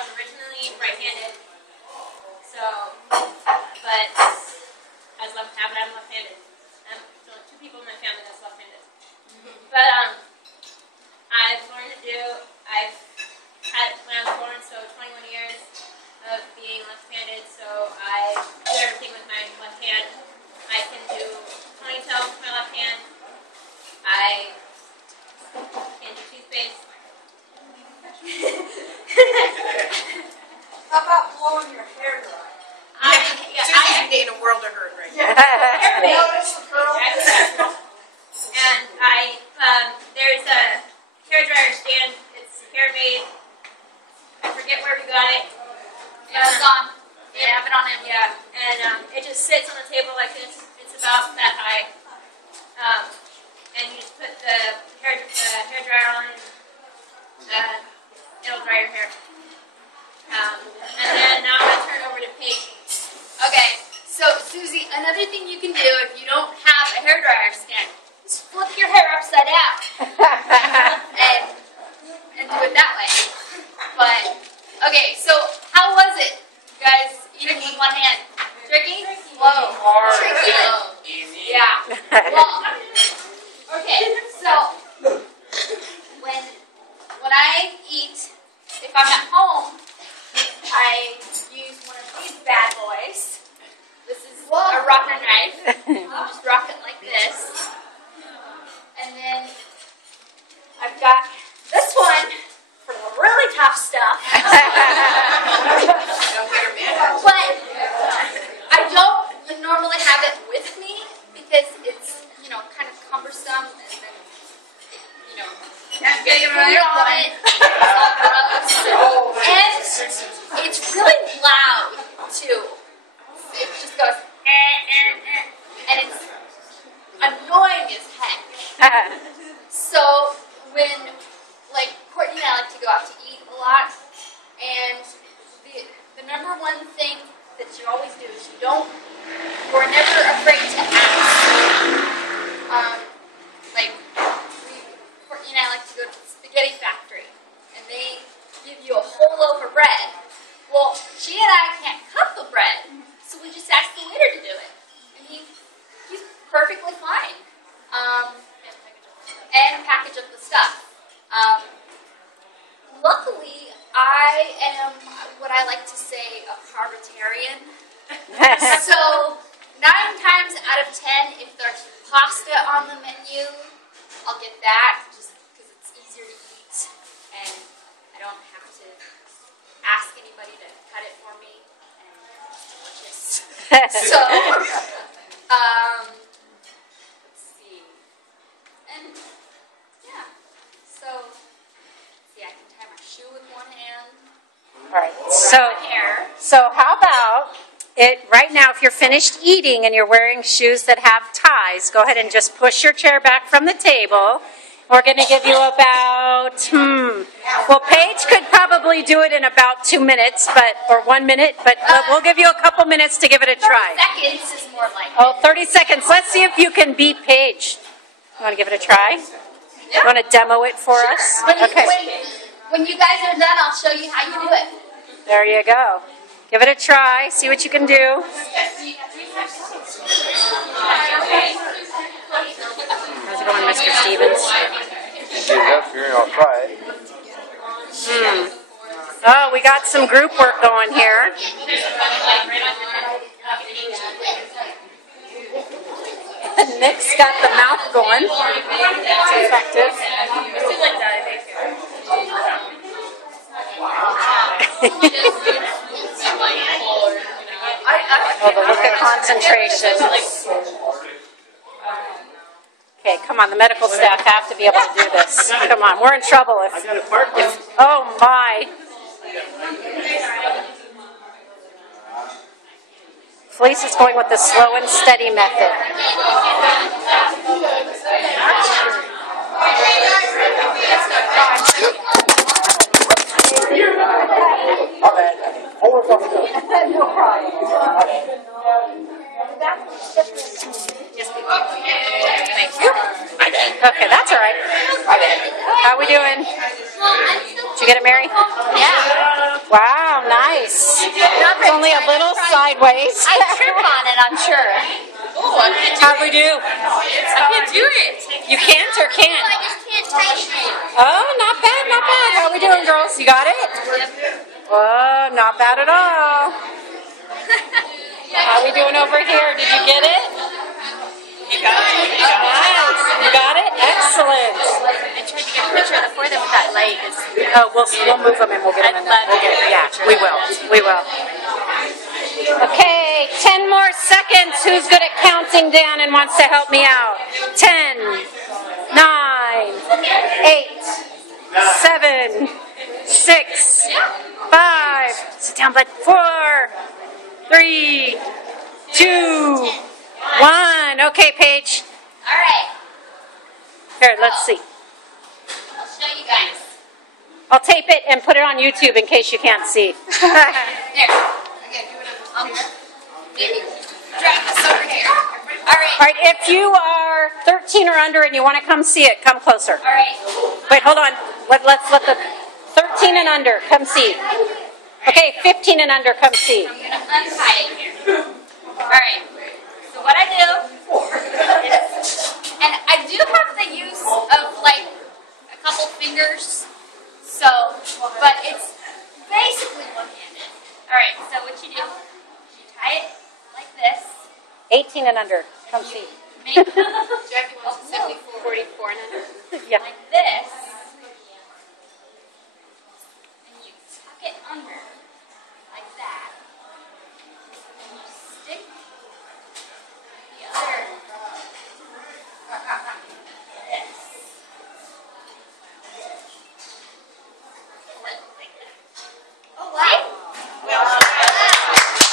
was originally right-handed. So, but I'm left-handed. There's only 2 people in my family that's left-handed. But I've learned to do. I've had when I was born, so 21 years of being left-handed. So I do everything with my left hand. I can do ponytails with my left hand. I can do toothpaste. How about blowing your hair dry? Susie's in a world of hurt right now. And there's a hairdryer stand. It's hair made. I forget where we got it. Amazon. They have it on Amazon. Yeah, and it just sits on the table like this. It's about that high. And you just put the hairdryer on, and it'll dry your hair. And then now I'm going to turn over to Paige. Okay, so Susie, another thing you can do if you don't have a hairdryer stand is flip your hair upside down and do it that way. But okay, so how was it, you guys? Eating with one hand, tricky, slow, tricky, Easy. yeah. Well, okay, so when I eat, if I'm at home, I use one of these bad boys. This is a rocker knife. You just rock it like this. And then I've got this one for the really tough stuff. But I don't normally have it with me because it's, kind of cumbersome and then, getting food on it. It's all gross. And it's really loud, too. It just goes, and it's annoying as heck. So when, Courtney and I like to go out to eat a lot, and the number one thing that you always do is we're never afraid to ask. Courtney and I like to go to the spaghetti factory, and they give you a whole loaf of bread. Well, she and I can't cut the bread, so we just ask the waiter to do it. And he's perfectly fine. And package up the stuff. Luckily, I am what I like to say a carvetarian. So 9 times out of 10, if there's pasta on the menu, I'll get that just because it's easier to eat and I don't have to ask anybody to cut it for me, and it's delicious. So, let's see. And, yeah. So, see, I can tie my shoe with one hand. All right. So how about it right now, if you're finished eating and you're wearing shoes that have ties, go ahead and just push your chair back from the table. We're going to give you about, well, Paige could probably do it in about 2 minutes, or 1 minute, but we'll give you a couple minutes to give it a try. 30 seconds is more like it. Oh, 30 seconds. Let's see if you can beat Paige. You want to give it a try? Yeah. You want to demo it for us? Okay. When you guys are done, I'll show you how you do it. There you go. Give it a try. See what you can do. How's it going, Mr. Stevens? I'll try it. Oh, we got some group work going here. Nick's got the mouth going. It's effective. Oh, the look of concentration. Okay, come on. The medical staff have to be able to do this. Come on, we're in trouble if oh my. Felice is going with the slow and steady method. No problem. Thank you. Okay, that's all right. How are we doing? Did you get it, Mary? Yeah. Wow, nice. It's only a little sideways. I trip on it, I'm sure. Oh, I can't do How'd we do? I can't do it. You can't or can't? I just can't touch it. Oh, not bad, not bad. How we doing, girls? You got it? Oh, not bad at all. How we doing over here? Did you get it? You got it? Nice. You got it? Excellent. I tried to get a picture of the 4 of them with that light. Oh, we'll move them and we'll get them in there. Yeah, we will. We will. Okay, 10 more seconds. Who's good at counting down and wants to help me out? 10, 9, 8, 7, 6, 5. Sit down, bud. 4, 3, 2, 1. Okay, Paige. All right. Here, let's see. I'll show you guys. I'll tape it and put it on YouTube in case you can't see. There. Maybe drag this over here. All right. All right, if you are 13 or under and you want to come see it, come closer. All right. Wait, hold on. Let's let the 13 and under come see. Okay, 15 and under come see. I'm going to untie it here. All right. So what I do is, and I do have the use of like a couple fingers, so, but it's basically one-handed. All right, so what you do, you tie it like this. 18 and under, come see. Make Jackie wants 74, 44 and under. Yeah. like this, and you tuck it under like that, and you stick the other this. Pull it like that. Oh wow!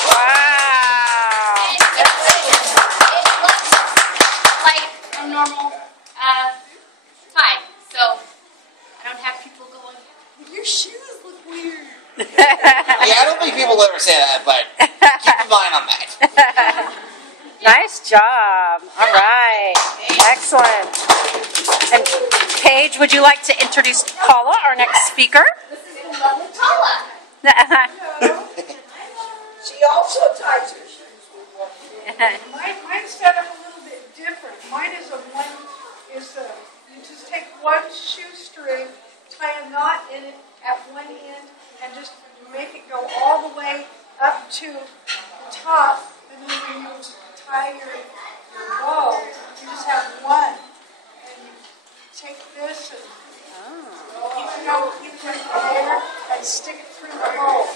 Wow. And it looks like a normal tie, so I don't have people going, your shoes look weird. Yeah, I don't think people will ever say that, but keep in mind on that. Nice job. All right. Excellent. And Paige, would you like to introduce Paula, our next speaker? This is the lovely Paula. She also ties her shoes with one hand. Mine's set up a little bit different. Mine is you just take one shoestring, tie a knot in it at one end, and just make it go all the way up to the top. And then when you tie your bow, you just have one. And you take this and keep it in the hair and stick it through the hole.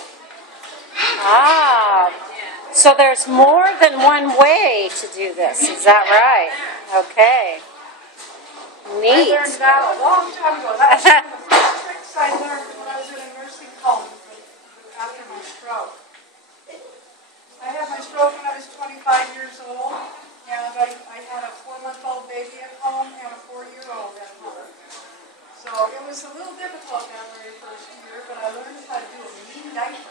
Ah, so there's more than one way to do this. Is that right? Okay. I Neat. learned that a long time ago. That was one of the first tricks I learned when I was in a nursing home after my stroke. I had my stroke when I was 25 years old, and I had a 4-month-old baby at home and a 4-year-old at home. So it was a little difficult that very first year, but I learned how to do a mean diaper.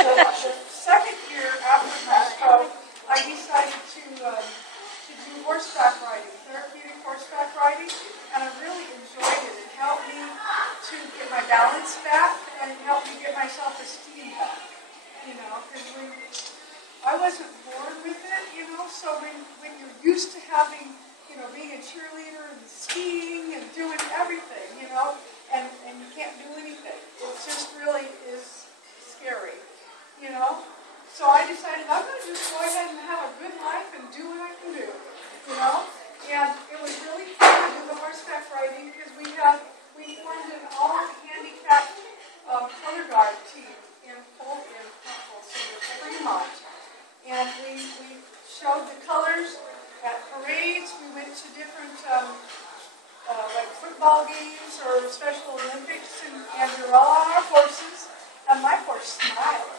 So the second year after my stroke, I decided to do horseback riding, therapeutic horseback riding, and I really enjoyed it. It helped me to get my balance back, and it helped me get my self-esteem back. You know, because I wasn't born with it, you know, so when you're used to having, you know, being a cheerleader and skiing and doing everything, you know, and you can't do anything. It just really is scary, you know. So I decided I'm going to just go ahead and have a good life and do what I can do, you know. And it was really fun to do the horseback riding because we formed an all-handicapped color guard team in Fremont. And we showed the colors at parades. We went to different like football games or Special Olympics, and we were all on our horses. And my horse smiled.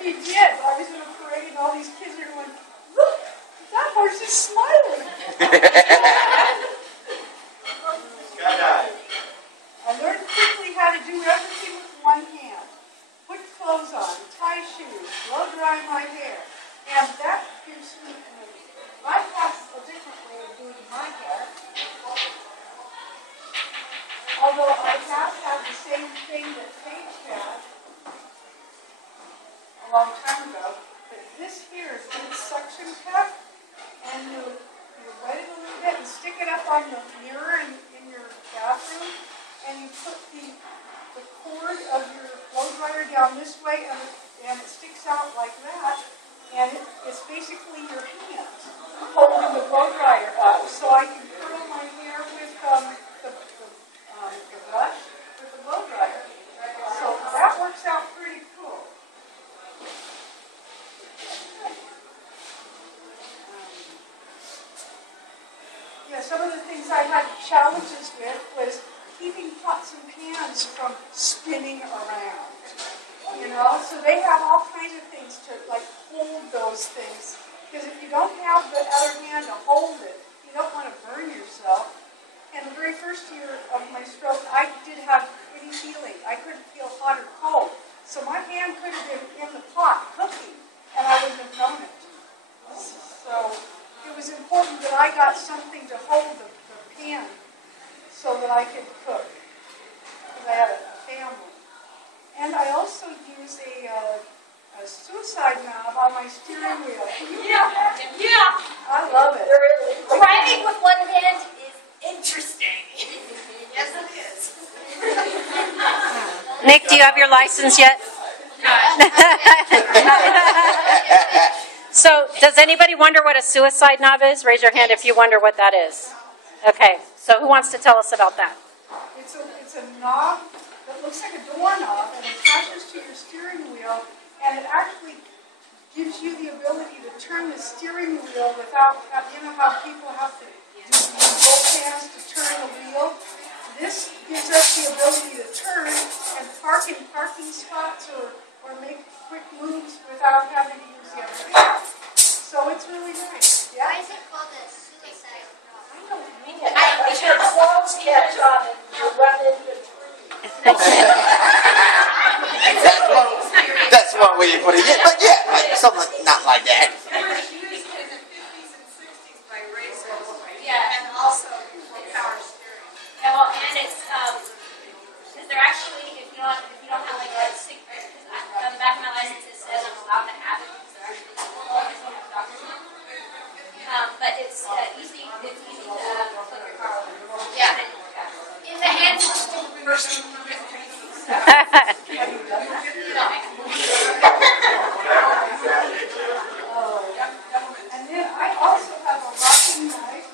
He did. I was in a parade, and all these kids are going, "Look, that horse is smiling." I learned quickly how to do everything with one hand. Put clothes on, tie shoes, blow dry my hair. And that gives me, I have a different way of doing my hair. although I have had the same thing that Paige had a long time ago, but this here is a good suction cup, and you wet it a little bit and stick it up on the mirror in your bathroom, and you put the cord of your blow dryer down this way, and it sticks out like that, and it's basically your hand holding the blow dryer up, so I can curl my hair with the brush with the blow dryer. So that works out pretty cool. Yeah, some of the things I had challenges with was keeping pots and pans from spinning around. You know, so they have all kinds of things to like hold those things. Because if you don't have the other hand to hold it, you don't want to burn yourself. And the very first year of my stroke, I didn't have any feeling. I couldn't feel hot or cold. So my hand could have been in the pot cooking, and I wouldn't have known it. So it was important that I got something to hold the pan so that I could cook. Because I had a family. And I also use a suicide knob on my steering wheel. Yeah. I love it. Driving with one hand is interesting. Yes, it is. Nick, do you have your license yet? So, does anybody wonder what a suicide knob is? Raise your hand if you wonder what that is. Okay, so who wants to tell us about that? It's a knob that looks like a doorknob and attaches to your steering wheel, and it actually gives you the ability to turn the steering wheel without, you know how people have to use both hands to turn the wheel? This gives us the ability to turn and park in parking spots or make quick moves without having to use the other hand. So it's really nice. Yeah? Why is it called a suicide knob? I don't know. If your clothes catch on and you run into a tree. That's one way to put it. Yeah, but yeah, something not like that. It was used in the 50s and 60s by racers. Yeah. And also for power steering. Yeah, well, and it's because they're actually if you don't have like a sick, because on the back of my license it says I'm allowed to have it because they're actually legal because I have a doctor's note. But it's easy to plug your car over. Yeah. In the hands of the person. And then I also have a rocking knife.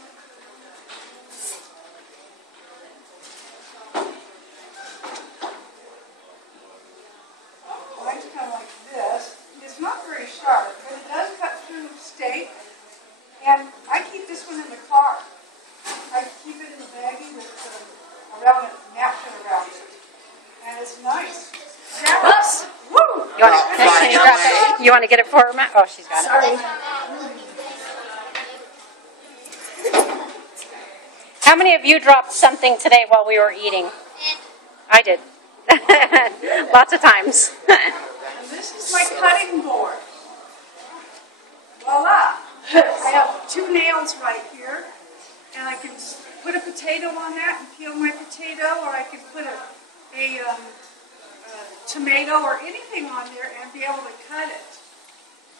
Mine's kind of like this. It's not very sharp, but it does cut through steak. And I keep this one in the car. I keep it in the baggie with around a napkin around it. And it's nice. Yeah. Whoops. Woo! You want to get it for her, Matt? Oh, she's got it. Sorry. How many of you dropped something today while we were eating? I did. Lots of times. And this is my cutting board. Voila! I have 2 nails right here, and I can put a potato on that and peel my potato, or I can put a tomato or anything on there and be able to cut it.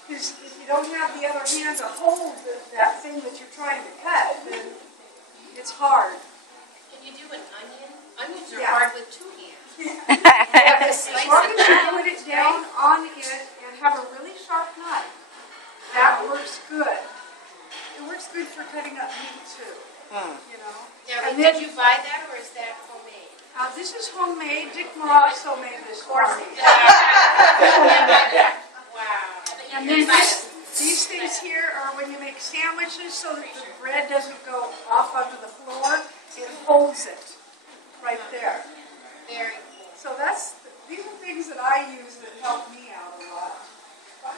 Because if you don't have the other hand to hold that thing that you're trying to cut, then it's hard. Can you do an onion? Onions are Yeah. hard with 2 hands. As long as you put it down on it and have a really sharp knife, that works good. It works good for cutting up meat too. You know. Now, And did then you buy that or is that homemade? This is homemade. Dick Morasso made this for me. Wow. And then these things here are when you make sandwiches so that the bread doesn't go off onto the floor. It holds it right there. Very cool. So these are things that I use that help me out a lot. Wow.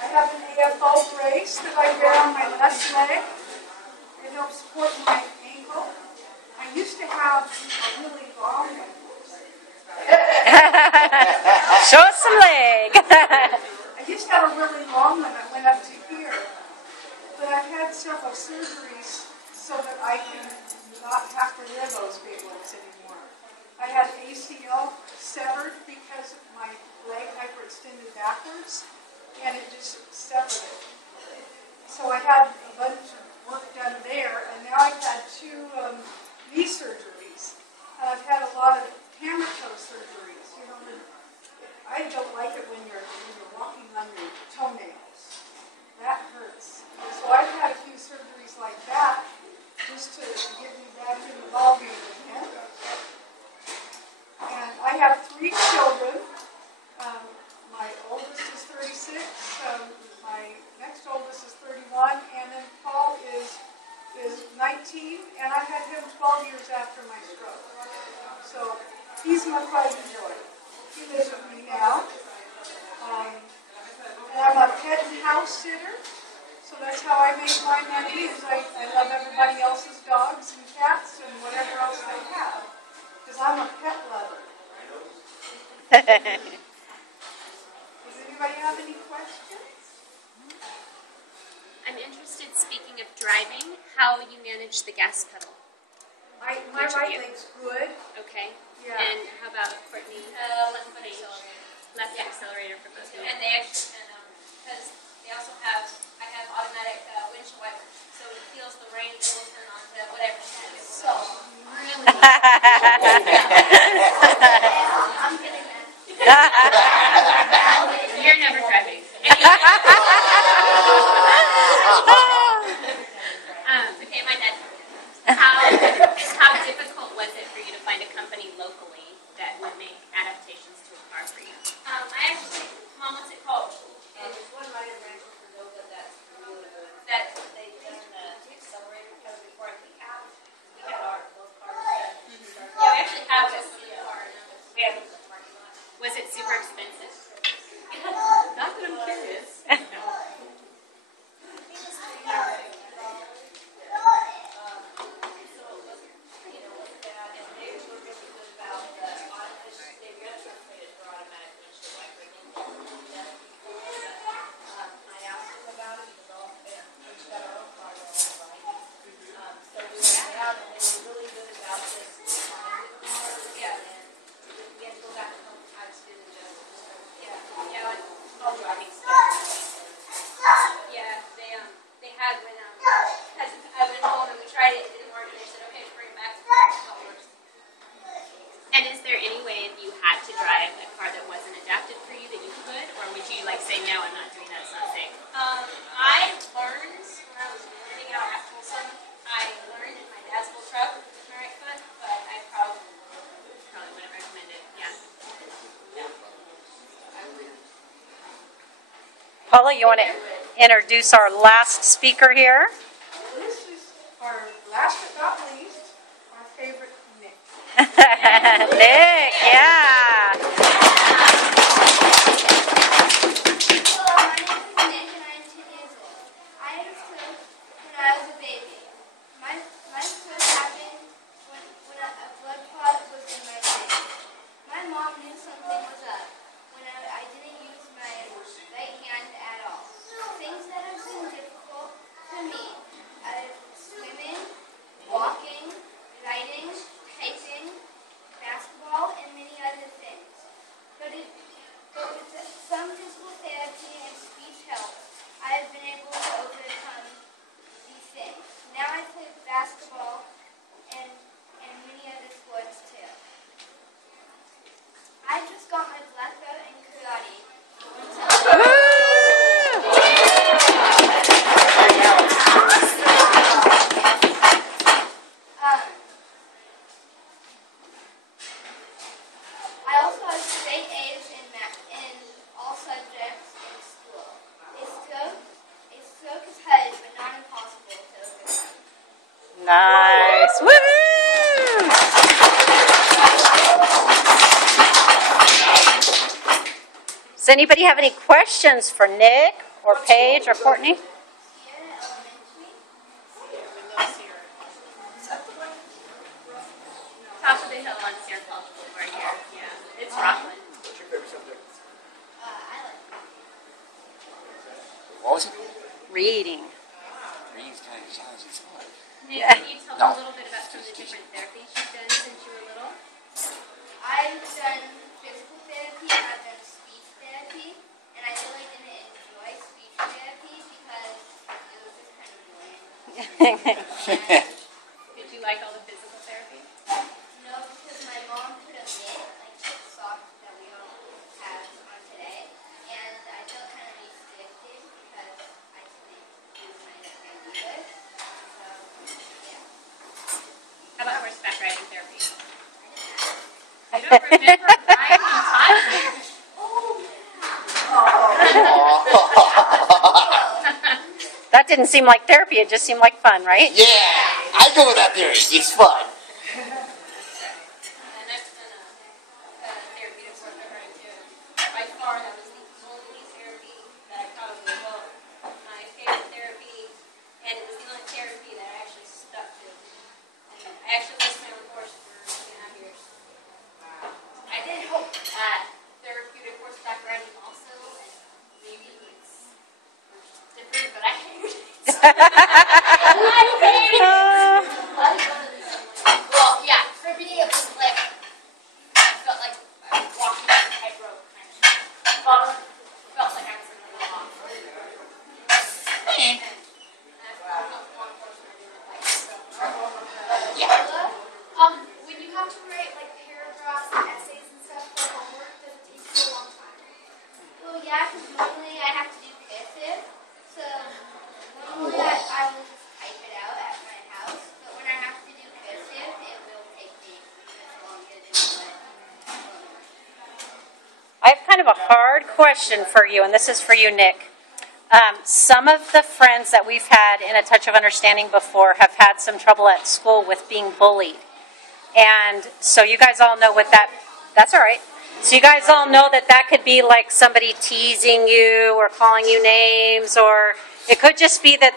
I have an AFO brace that I wear on my left leg. It helps support my ankle. I used to have a really long one. Show us some leg. I used to have a really long one that went up to here, but I've had several surgeries so that I can not have to wear those big ones anymore. I had ACL severed because my leg hyperextended backwards, and it just severed it. So I had a bunch of work done there, and now I've had 2 knee surgeries, and I've had a lot of hammer toe surgeries. You know, I don't like it when you're walking on your toenails. That hurts. So I've had a few surgeries like that just to get me back in the ballgame again. And I have 3 children. My oldest is 36. My next oldest is 31, and then Paul is 19, and I had him 12 years after my stroke. So he's my fighting joy. He lives with me now. And I'm a pet and house sitter, so that's how I make my money, is I love everybody else's dogs and cats and whatever else they have, because I'm a pet lover. Does anybody have any questions? I'm interested, speaking of driving, how you manage the gas pedal. My right leg's good. Okay. Yeah. And how about Courtney? Left foot accelerator. Left accelerator for both of you. And they actually, because they also have, I have automatic windshield wipers, so it feels the rain, it will turn on to whatever. So, really. I'm getting that. You're never driving. Okay, my dad. How difficult was it for you to find a company locally that would make adaptations to a car for you? I actually, Mom, what's it called? There's one right in Rancho Cordova that's really good. That they done the accelerator, because before I came out, we had both cars. Yeah, we actually have this car. We have it in the parking lot. Was it super expensive? Not that I'm curious. And is there any way if you had to drive a car that wasn't adapted for you that you could? Or would you like say, no, I'm not doing that, it's not safe? I learned when I was learning out at Tulsa, I learned in my dad's full truck with my right foot, but I probably Wouldn't recommend it, yeah. Paula, you want to introduce our last speaker here? This is our last but not least, our favorite Nick. Nick, yeah. Hello, my name is Nick and I am 10 years old. I am sick when I was a baby. My stroke happened when a blood clot was in my brain. My mom knew something was up when I didn't use my right hand at all. Things that have been difficult to me are swimming, walking, writing, typing, basketball, and many other things. But with some physical therapy and speech help, I have been able to overcome these things. Now I play basketball and many other sports too. I just got my black belt in karate. I also have straight A's in all subjects in school. A stroke is hard, but not impossible to overcome. Nice. Woohoo! Does anybody have any questions for Nick or Paige or Courtney? Here at elementary, Top of the hill on Sierra Falls Boulevard here, yeah. It's Rockland. What's your favorite subject? I like What was it? Reading. Reading's kind of challenging sport. Nick, Yeah. can you tell No. me a little bit about some of the different therapies you've done since you were little? I've done physical therapy and I've done speech therapy, and I really didn't enjoy speech therapy because it was just kind of boring. Did you like all the physical therapy? No, because my mom put a mitt, like the sock that we all have on today, and I felt kind of restricted because I couldn't do my thing either. So, yeah. How about horseback riding therapy? You don't remember riding time? That didn't seem like therapy. It just seemed like fun, right? Yeah, I go with that theory. It's fun. And I've done a therapeutic work with her too. By far, that was the only therapy that I probably, well, my favorite therapy, and it was the only therapy that I actually stuck to. And I actually lost my own horse for 2.5 years. I did hope therapeutic horseback riding also, and maybe it's different, but I hated it. I hated it. Well, yeah, for me it was like, I felt like I was walking on a tightrope kind of. Felt like I was in a law. And I've gone up on horse and I didn't like it, so. When you have to write like paragraphs and essays and stuff for homework, does it take you a long time? Well, yeah, because normally I have to do cursive, so normally I will just type it out at my house, but when I have to do cursive, it will take me much longer than what. I have kind of a hard question for you, and this is for you, Nick. Some of the friends that we've had in A Touch of Understanding before have had some trouble at school with being bullied. And so you guys all know what that's all right. So you guys all know that could be like somebody teasing you or calling you names, or it could just be that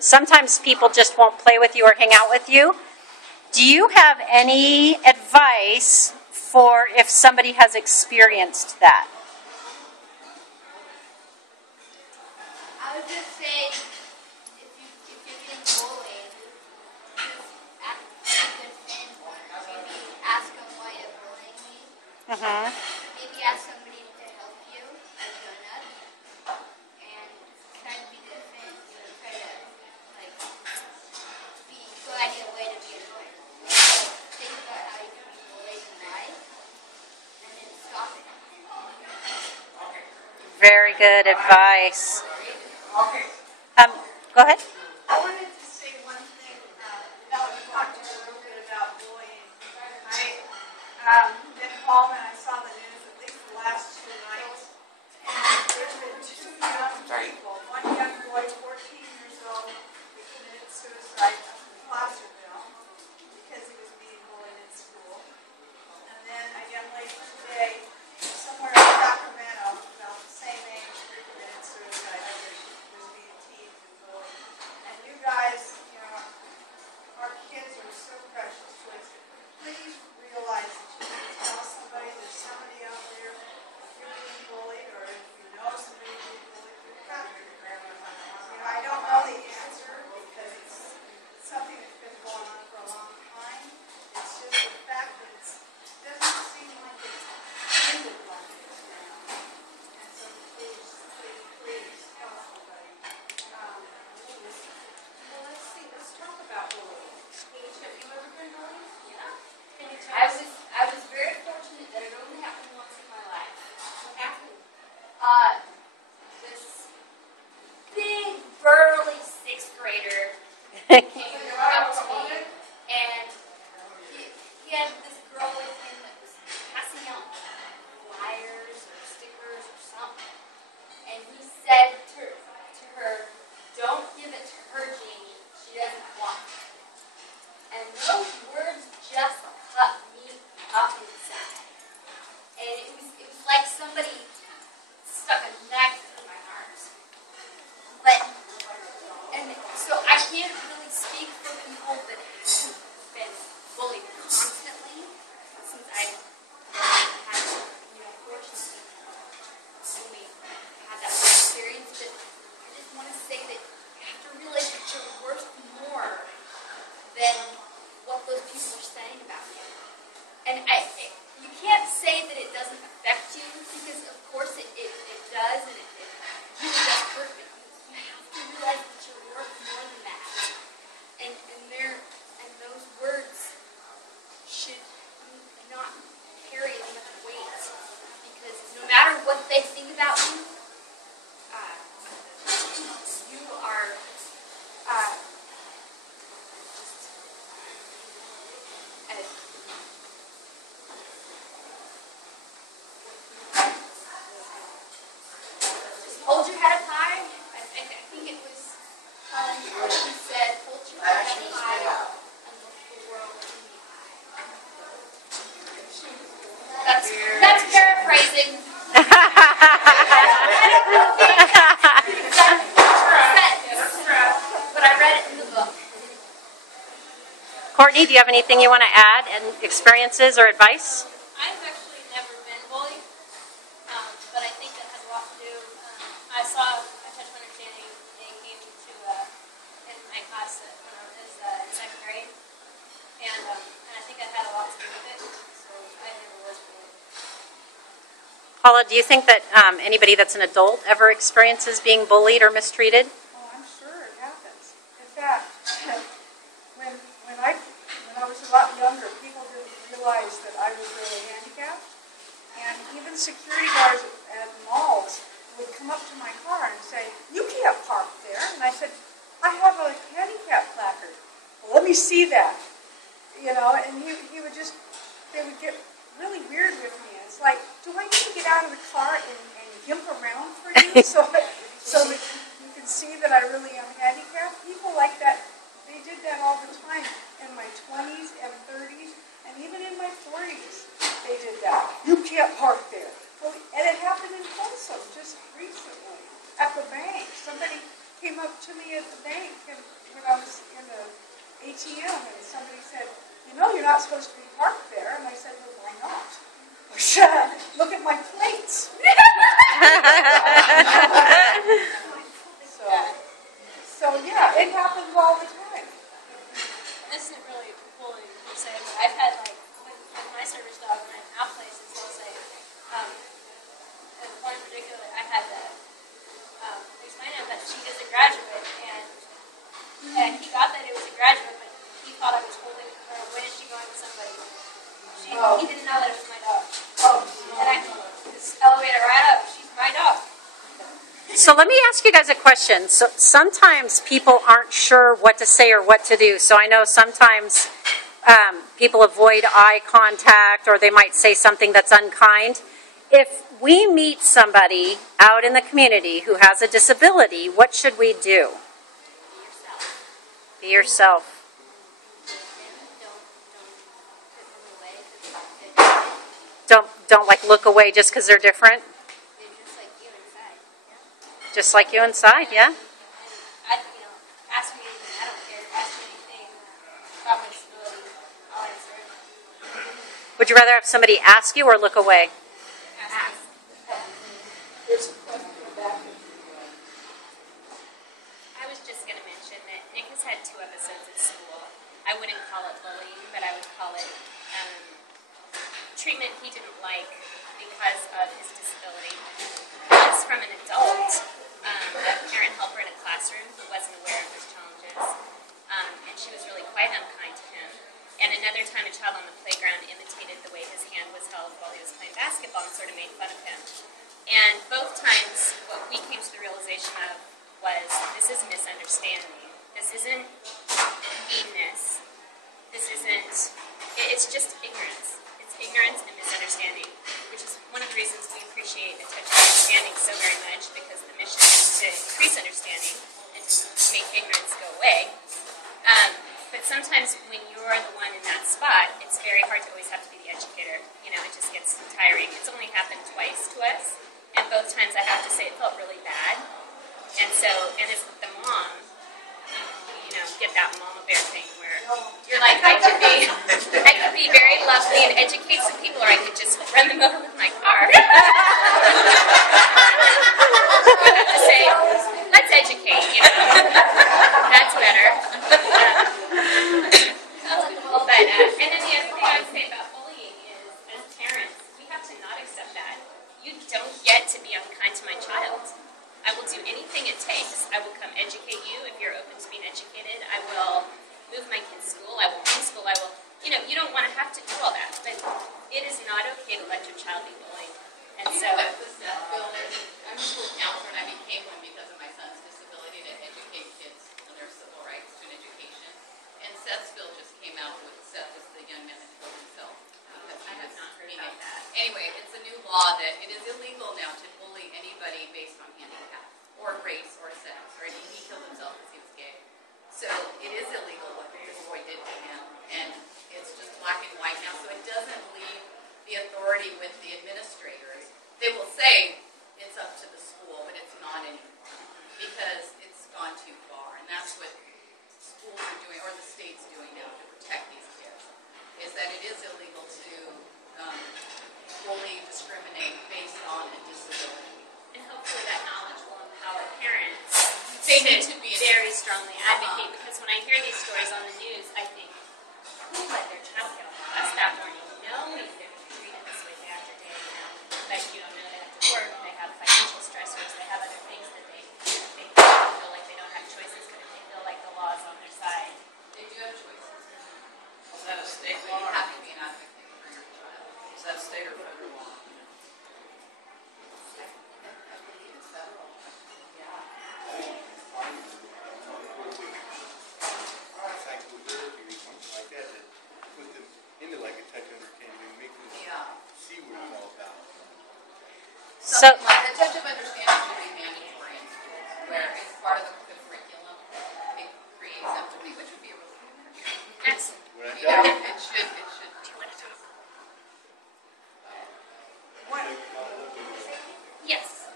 sometimes people just won't play with you or hang out with you. Do you have any advice for if somebody has experienced that? I would just say, if you're getting bullied, just act like a good friend. Maybe ask them why you're bullying me. Mm-hmm. Maybe ask somebody to help you, like Donut, and try to be their friend. You know, try to like go out of your way to be a friend. Think about how you can be bullied and lie, and then stop it. Very good advice. Go ahead. I wanted to say one thing. We talked a little bit about bullying. I've been home and I saw the news at least the last 2 nights. And there's been 2 young people. One young boy, 14 years old, who committed suicide up in Placerville because he was being bullied in school. And then a young lady today, somewhere in Sacramento, about the same age, who committed suicide because she was being teased and bullied. And you guys, you know, our kids are so precious to us. Please realize that you need to tell somebody, there's somebody out there, if you're being bullied, or if you know somebody being bullied, you've got to. You know, I don't know the answer because it's something that's been going on for a long time. It's just the fact that it doesn't seem like it's ended like this now. And so please tell somebody. Well, let's see. Let's talk about bullying. Paige, have you ever been bullied? Yeah. Can you tell I us? was very fortunate that it only happened once in my life. What happened? This big, burly 6th grader came up to me, and he had this girl with him that was passing out flyers or stickers or something. And he said to her, "Don't give it to her, Jamie. She doesn't want it." And those words just cut me up inside. And it was like somebody stuck a knife through my heart. And so I can't really speak for people that have been bullied constantly, since I had, 4 and you can't say that it doesn't affect you, because of course it does, and it really does hurt, but you have to realize that you're worth more than that. And those words should not carry as much weight, because no matter what they think about you, you are just hold your head up high. I think it was who said, hold your head up high and look the world in the eye. That's paraphrasing. I don't know the exact sentence, but I read it in the book. Courtney, do you have anything you want to add, and experiences or advice? I've actually never been bullied, but I think that has a lot to do. I saw a touch of understanding. They came to in my class when I was in second grade, and I think that had a lot to do with it. So I never was bullied. Paula, do you think that anybody that's an adult ever experiences being bullied or mistreated? Oh, I'm sure it happens. In fact, when I was a lot younger, people didn't realize that I was really handicapped. And even security guards at malls would come up to my car and say, "You can't park there." And I said, "I have a handicap placard." "Well, let me see that." You know, and he would just, they would get really weird with me. It's like, do I need to get out of the car and gimp around for you so that you can see that I really am handicapped? People like that, they did that all the time in my 20s and 30s, and even in my 40s, they did that. "You can't park there." Well, and it happened in Folsom just recently at the bank. Somebody came up to me at the bank and when I was in the ATM, and somebody said, "You know, you're not supposed to be parked there." And I said, "Well, why not?" "Look at my plates." So yeah, it happens all the time. This isn't really bullying per se, but I've had like with my service dog when I'm out places, they'll say, one in particular, I had to explain to him that she is a graduate, and he thought that it was a graduate, but he thought I was holding her. When is she going with somebody? He didn't know that it was my dog. And this elevator right up, she's my dog. So let me ask you guys a question. So sometimes people aren't sure what to say or what to do. So I know sometimes people avoid eye contact, or they might say something that's unkind. If we meet somebody out in the community who has a disability, what should we do? Be yourself. Don't like look away just because they're different. Just like you inside, yeah. Ask me anything. I don't care. Ask me anything about my disability. I'll answer it. Would you rather have somebody ask you or look away? Ask. I was just going to mention that Nick has had 2 episodes at school. I wouldn't call it bullying, but I would call it treatment he didn't like because of his disability. Once from an adult, a parent helper in a classroom who wasn't aware of his challenges, and she was really quite unkind to him. And another time, a child on the playground imitated the way his hand was held while he was playing basketball and sort of made fun of him. And both times, what we came to the realization of was, this is misunderstanding. This isn't meanness. This isn't, it's just ignorance. It's ignorance and misunderstanding, which is one of the reasons we appreciate A Touch of Understanding so very much, because the mission is to increase understanding and to make ignorance go away. But sometimes when you're the one in that spot, it's very hard to always have to be the educator. You know, it just gets tiring. It's only happened twice to us, and both times I have to say it felt really bad. And so, and as the mom, you know, get that mama bear thing where you're like, I could be very lovely and educate some people, or I could just run them over with my car. You have to say, let's educate, you know. That's better. But, and then the other thing I would say about bullying it takes. I will come educate you if you're open to being educated. I will move my kids' school. I will homeschool. I will, you know, you don't want to have to do all that, but it is not okay to let your child be bullied. And so, what the Seth bill is? I'm a school counselor and I became one because of my son's disability to educate kids on their civil rights to an education. And Seth's bill just came out with Seth as the young man that killed himself. I have not heard about that. Anyway, it's a new law that it is illegal now to bully anybody based on handicap or race or sex. Right? He killed himself because he was gay. So it is illegal what this boy did to him, and it's just black and white now. So it doesn't leave the authority with the administrators. They will say it's up to the school, but it's not anymore because it's gone too far, and that's what schools are doing, or the state's doing now to protect these kids. Is that it is illegal to bully, discriminate based on a disability. And hopefully that knowledge will empower parents They need to be very strongly advocate, because when I hear these stories on the news, I think, who let their child get on the bus that morning knowing they're treated this way day after day, you know? But you don't know, they have to work, they have financial stressors, they have other things that they feel like they don't have choices, but they feel like the law is on their side. They do have choices. Is that a state But law? you have to be an advocate for your child. Is that state or federal law? I believe it's federal. Yeah. Like that, that put them into like a touch understanding and make them see what it's all about. Something like a touch of understanding should be mandatory in schools, where it's part of the curriculum. It creates empathy, which would be a really good idea. Excellent. What I You know, tell you, it should. Do you want to talk? Yes.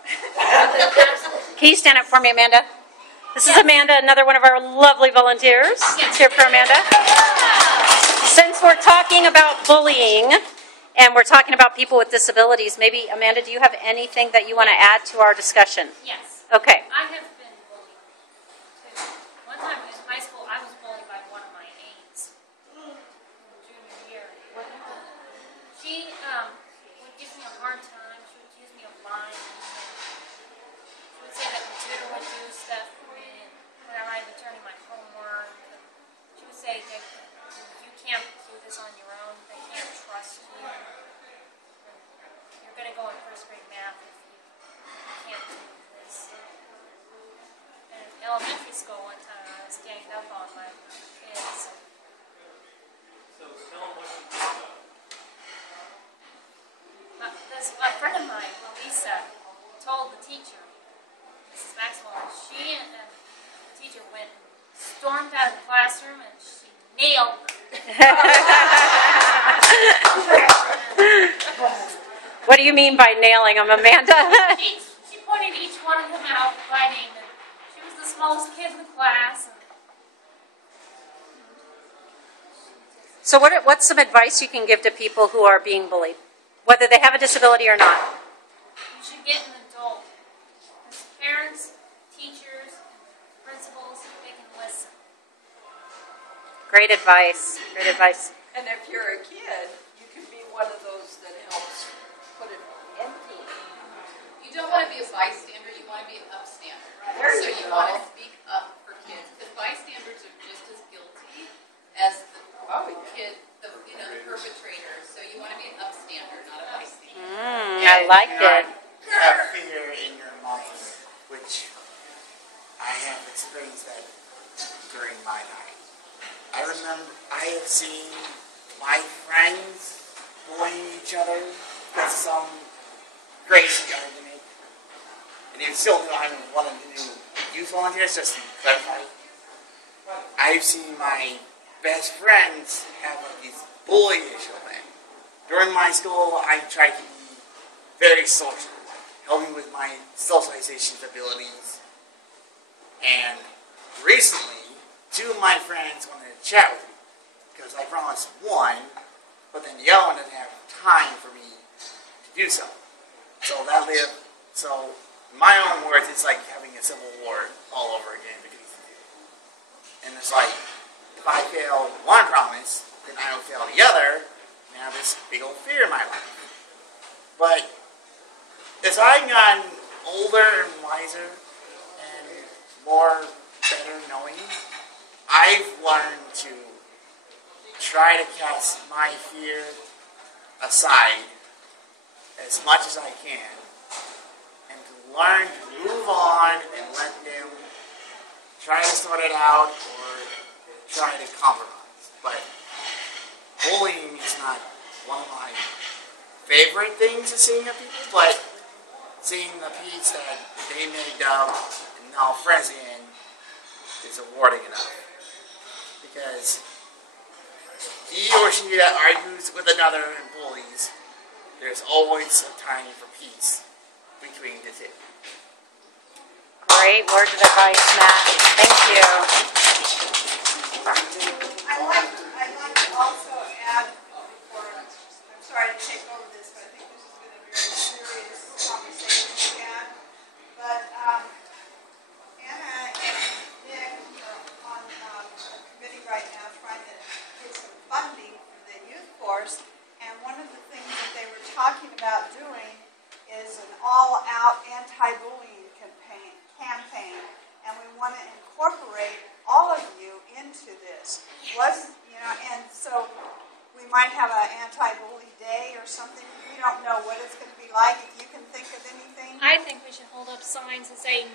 Can you stand up for me, Amanda? This is Amanda, another one of our lovely volunteers. Let's hear for Amanda. Since we're talking about bullying and we're talking about people with disabilities, maybe, Amanda, do you have anything that you want to add to our discussion? Yes. Okay. I have been bullied too. One time in high school, I was bullied by one of my aides in junior year. She would give me a hard time. She would accuse me of lying. She would say that the tutor would do stuff for me whenever I was turning my homework. She would say that you can't do this on your own. They can't trust you. You're going to go in first grade math if you can't do this. And in elementary school one time, I was ganged up on by kids. So tell them what you do. A friend of mine, Lisa, told the teacher, Mrs. Maxwell, she and the teacher went and stormed out of the classroom and she nailed her. What do you mean by nailing them, Amanda? She pointed each one of them out by name. And she was the smallest kid in the class. And So what's some advice you can give to people who are being bullied, whether they have a disability or not? you should get an adult. Because parents, teachers, principals, they can listen. Great advice. Great advice. And if you're a kid, you can be one of those that helps put an end to it. You don't want to be a bystander, you want to be an upstander. There So you you go. want to speak up for kids, because bystanders are just as guilty as the kid, the perpetrator. So you want to be an upstander, not a bystander. I like it. Have fear in your mind, which I have experienced that during my life. I remember I have seen my friends bullying each other with some crazy argument. And even still, I'm one of the new youth volunteers, just to clarify. I've seen my best friends have like these bully issue thing. During my school, I tried to be very social, helping with my socialization abilities. And recently, two of my friends wanted to chat with me because I promised one, but then the other one didn't have time for me to do so. So in my own words, it's like having a civil war all over again because, and it's like, if I fail one promise, then I will fail the other, and I have this big old fear in my life. But as I've gotten older and wiser, and more better knowing, I've learned to try to cast my fear aside as much as I can, and to learn to move on and let them try to sort it out or try to compromise. But bullying is not one of my favorite things to see in people, but seeing the piece that they made up and now friends in is rewarding enough. Because he or she that argues with another and bullies, there's always a time for peace between the two. Great words of advice, Matt. Thank you. I'd like to also add, I'm sorry to take over this, but I think this has been a very serious conversation we had. But Anna and Nick are on a committee right now trying to get some funding for the youth course. And one of the things that they were talking about doing is an all-out anti-bullying campaign. And we want to incorporate all of you into this. And so we might have an anti-bully day or something. We don't know what it's going to be like. If you can think of anything. I think we should hold up signs and say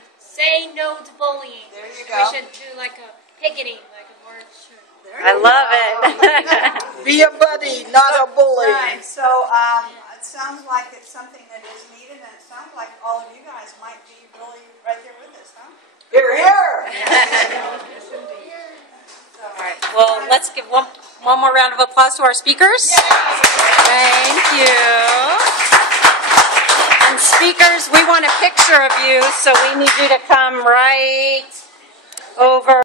no to bullying. There you go. We should do like a picketing, like a march. I love it. Be a buddy, not a bully. Right. So it sounds like it's something that is needed, and it sounds like all of you guys might be really right there with us, huh? Here, here. All right. Well, let's give one more round of applause to our speakers. Thank you. And speakers, we want a picture of you, so we need you to come right over.